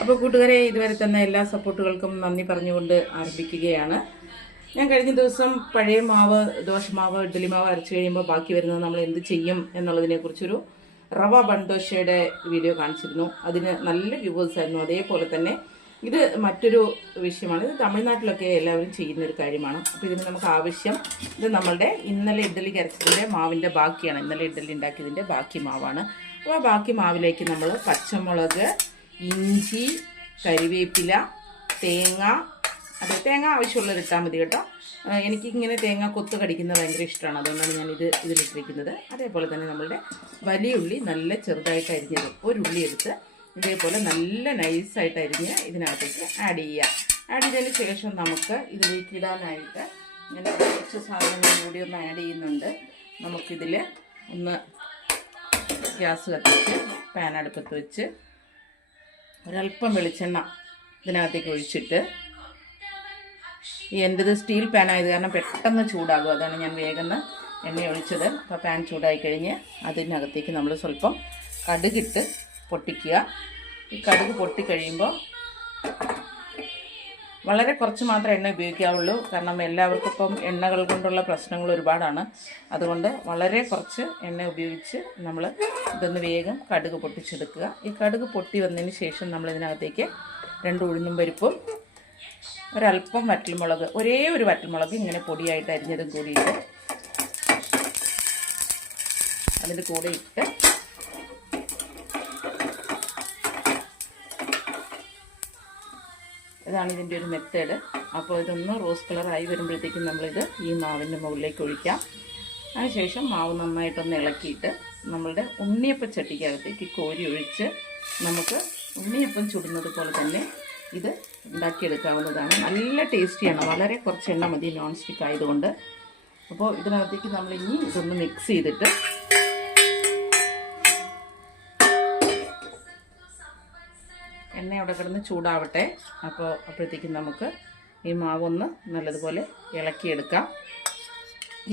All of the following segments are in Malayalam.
അപ്പോൾ കൂട്ടുകാരെ ഇതുവരെ തന്നെ എല്ലാ സപ്പോർട്ടുകൾക്കും നന്ദി പറഞ്ഞുകൊണ്ട് ആരംഭിക്കുകയാണ്. ഞാൻ കഴിഞ്ഞ ദിവസം പഴയ മാവ് ദോശമാവ് ഇഡ്ഡലി മാവ് അരച്ചു കഴിയുമ്പോൾ ബാക്കി വരുന്നത് നമ്മൾ എന്ത് ചെയ്യും എന്നുള്ളതിനെക്കുറിച്ചൊരു റവ ബൺദോശയുടെ വീഡിയോ കാണിച്ചിരുന്നു. അതിന് നല്ല വ്യൂവേഴ്സ് ആയിരുന്നു. അതേപോലെ തന്നെ ഇത് മറ്റൊരു വിഷയമാണ്. ഇത് തമിഴ്നാട്ടിലൊക്കെ എല്ലാവരും ചെയ്യുന്ന ഒരു കാര്യമാണ്. അപ്പോൾ ഇതിന് നമുക്ക് ആവശ്യം ഇത് നമ്മളുടെ ഇന്നലെ ഇഡ്ഡലി കരച്ചതിന്റെ മാവിന്റെ ബാക്കിയാണ്. ഇന്നലെ ഇഡ്ഡലി ഉണ്ടാക്കിയതിന്റെ ബാക്കി മാവാണ്. അപ്പോൾ ആ ബാക്കി മാവിലേക്ക് നമ്മൾ പച്ചമുളക് ഇഞ്ചി കരിവേപ്പില തേങ്ങ. അതെ തേങ്ങ ആവശ്യമുള്ളത് ഇട്ടാൽ മതി കേട്ടോ. എനിക്കിങ്ങനെ എനിക്ക് ഇങ്ങനെ തേങ്ങ കൊത്ത് കടിക്കുന്നത് ഭയങ്കര ഇഷ്ടമാണ്. അതുകൊണ്ടാണ് ഞാനിത് ഇത് ഇതിലിട്ടിരിക്കുന്നത്. അതേപോലെ തന്നെ നമ്മളുടെ വലിയ ഉള്ളി നല്ല ചെറുതായിട്ട് അരിഞ്ഞത്. ഒരു ഉള്ളി എടുത്ത് ഇതേപോലെ നല്ല നൈസായിട്ട് അരിഞ്ഞ് ഇതിനകത്തേക്ക് ആഡ് ചെയ്യുക. ആഡ് ചെയ്തതിന് ശേഷം നമുക്ക് ഇതിലേക്ക് ഇടാനായിട്ട് ഞാൻ കുറച്ച് സാധനങ്ങൾ കൂടി ഒന്ന് ആഡ് ചെയ്യുന്നുണ്ട്. നമുക്കിതിൽ ഒന്ന് ഗ്യാസ് കത്തിച്ച് പാൻ അടുപ്പത്ത് വെച്ച് ഒരല്പം വെളിച്ചെണ്ണ ഇതിനകത്തേക്ക് ഒഴിച്ചിട്ട്. ഈ എന്റെത് സ്റ്റീൽ പാൻ ആയത് കാരണം പെട്ടെന്ന് ചൂടാകും. അതാണ് ഞാൻ വേഗം എണ്ണ ഒഴിച്ചത്. അപ്പോൾ പാൻ ചൂടായി കഴിഞ്ഞ് അതിനകത്തേക്ക് നമ്മൾ സ്വല്പം കടുകിട്ട് പൊട്ടിക്കുക. ഈ കടുക് പൊട്ടിക്കഴിയുമ്പോൾ വളരെ കുറച്ച് മാത്രമേ എണ്ണ ഉപയോഗിക്കാവുള്ളൂ. കാരണം എല്ലാവർക്കും ഇപ്പം എണ്ണകൾ കൊണ്ടുള്ള പ്രശ്നങ്ങൾ ഒരുപാടാണ്. അതുകൊണ്ട് വളരെ കുറച്ച് എണ്ണ ഉപയോഗിച്ച് നമ്മൾ ഇതൊന്ന് വേഗം കടുക് പൊട്ടിച്ചെടുക്കുക. ഈ കടുക് പൊട്ടി വന്നതിന് ശേഷം നമ്മൾ ഇതിനകത്തേക്ക് രണ്ട് ഉഴുന്നും പരിപ്പും ഒരല്പം വറ്റൽമുളക് ഒരേ ഒരു വറ്റൽമുളക് ഇങ്ങനെ പൊടിയായിട്ട് അരിഞ്ഞതും കൂടിയിട്ട് അതിന്റെ കൂടെ ഇട്ട് ഇതാണ് ഇതിന്റെ ഒരു മെത്തേഡ്. അപ്പോൾ ഇതൊന്ന് റോസ് കളറായി വരുമ്പോഴത്തേക്കും നമ്മളിത് ഈ മാവിന്റെ മുകളിലേക്ക് ഒഴിക്കാം. അതിനുശേഷം മാവ് നന്നായിട്ടൊന്ന് ഇളക്കിയിട്ട് നമ്മളുടെ ഉണ്ണിയപ്പം ചട്ടിക്കകത്തേക്ക് കോരി ഒഴിച്ച് നമുക്ക് ഉണ്ണിയപ്പം ചുടുന്നത് പോലെ തന്നെ ഇത് ഉണ്ടാക്കിയെടുക്കാവുന്നതാണ്. നല്ല ടേസ്റ്റിയാണ് വളരെ കുറച്ച് എണ്ണ മതി നോൺ സ്റ്റിക്ക് ആയതുകൊണ്ട്. അപ്പോൾ ഇതിനകത്തേക്ക് നമ്മൾ ഇനി ഇതൊന്ന് മിക്സ് ചെയ്തിട്ട് എണ്ണ അവിടെ കിടന്ന് ചൂടാവട്ടെ. അപ്പോൾ അപ്പോഴത്തേക്കും നമുക്ക് ഈ മാവൊന്ന് നല്ലതുപോലെ ഇളക്കിയെടുക്കാം.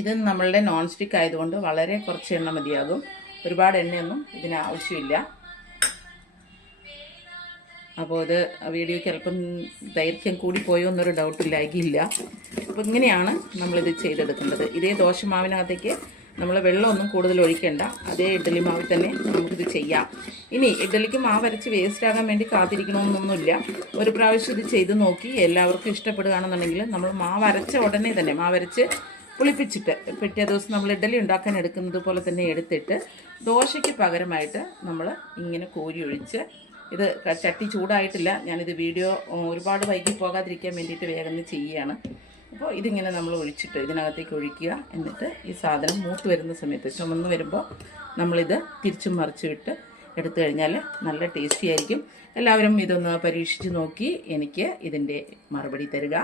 ഇത് നമ്മളുടെ നോൺ സ്റ്റിക്ക് ആയതുകൊണ്ട് വളരെ കുറച്ച് എണ്ണ മതിയാകും. ഒരുപാട് എണ്ണയൊന്നും ഇതിന് ആവശ്യമില്ല. അപ്പോൾ ഇത് വീഡിയോയ്ക്ക് അല്പം ദൈർഘ്യം കൂടി പോയോ എന്നൊരു ഡൗട്ട് അപ്പോൾ ഇങ്ങനെയാണ് നമ്മളിത് ചെയ്തെടുക്കേണ്ടത്. ഇതേ ദോശമാവിനകത്തേക്ക് നമ്മൾ വെള്ളമൊന്നും കൂടുതൽ ഒഴിക്കേണ്ട. അതേ ഇഡ്ഡലി മാവിൽ തന്നെ നമുക്കിത് ചെയ്യാം. ഇനി ഇഡ്ഡലിക്ക് മാവ് അരച്ച് വേസ്റ്റ് ആകാൻ വേണ്ടി കാത്തിരിക്കണമെന്നൊന്നുമില്ല. ഒരു പ്രാവശ്യം ഇത് ചെയ്ത് നോക്കി എല്ലാവർക്കും ഇഷ്ടപ്പെടുകയാണെന്നുണ്ടെങ്കിൽ നമ്മൾ മാവ് അരച്ച ഉടനെ തന്നെ മാവരച്ച് പുളിപ്പിച്ചിട്ട് പിറ്റേ ദിവസം നമ്മൾ ഇഡ്ഡലി ഉണ്ടാക്കാൻ എടുക്കുന്നത് പോലെ തന്നെ എടുത്തിട്ട് ദോശയ്ക്ക് പകരമായിട്ട് നമ്മൾ ഇങ്ങനെ കോരി ഒഴിച്ച് ഇത് ചട്ടി ചൂടായിട്ടില്ല. ഞാനിത് വീഡിയോ ഒരുപാട് വൈകി പോകാതിരിക്കാൻ വേണ്ടിയിട്ട് വേഗം ചെയ്യുകയാണ്. അപ്പോൾ ഇതിങ്ങനെ നമ്മൾ ഒഴിച്ചിട്ട് ഇതിനകത്തേക്ക് ഒഴിക്കുക. എന്നിട്ട് ഈ സാധനം മൂത്ത് വരുന്ന സമയത്ത് ചുമന്ന് വരുമ്പോൾ നമ്മളിത് തിരിച്ചും മറിച്ച് വിട്ട് എടുത്തു കഴിഞ്ഞാൽ നല്ല ടേസ്റ്റി ആയിരിക്കും. എല്ലാവരും ഇതൊന്ന് പരീക്ഷിച്ച് നോക്കി എനിക്ക് ഇതിന്റെ മറുപടി തരിക.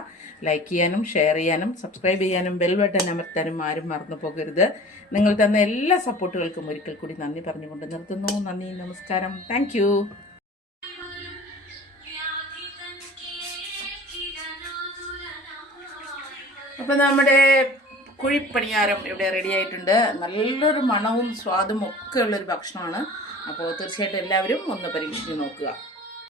ലൈക്ക് ചെയ്യാനും ഷെയർ ചെയ്യാനും സബ്സ്ക്രൈബ് ചെയ്യാനും ബെൽ ബട്ടൺ അമർത്താനും ആരും മറന്നു പോകരുത്. നിങ്ങൾ തന്ന എല്ലാ സപ്പോർട്ടുകൾക്കും ഒരിക്കൽ കൂടി നന്ദി പറഞ്ഞുകൊണ്ട് നിർത്തുന്നു. നന്ദി നമസ്കാരം. താങ്ക് അപ്പോൾ നമ്മുടെ കുഴിപ്പണിയാരം ഇവിടെ റെഡി ആയിട്ടുണ്ട്. നല്ലൊരു മണവും സ്വാദും ഒക്കെ ഉള്ളൊരു ഭക്ഷണമാണ്. അപ്പോൾ തീർച്ചയായിട്ടും എല്ലാവരും ഒന്ന് പരീക്ഷിച്ച് നോക്കുക.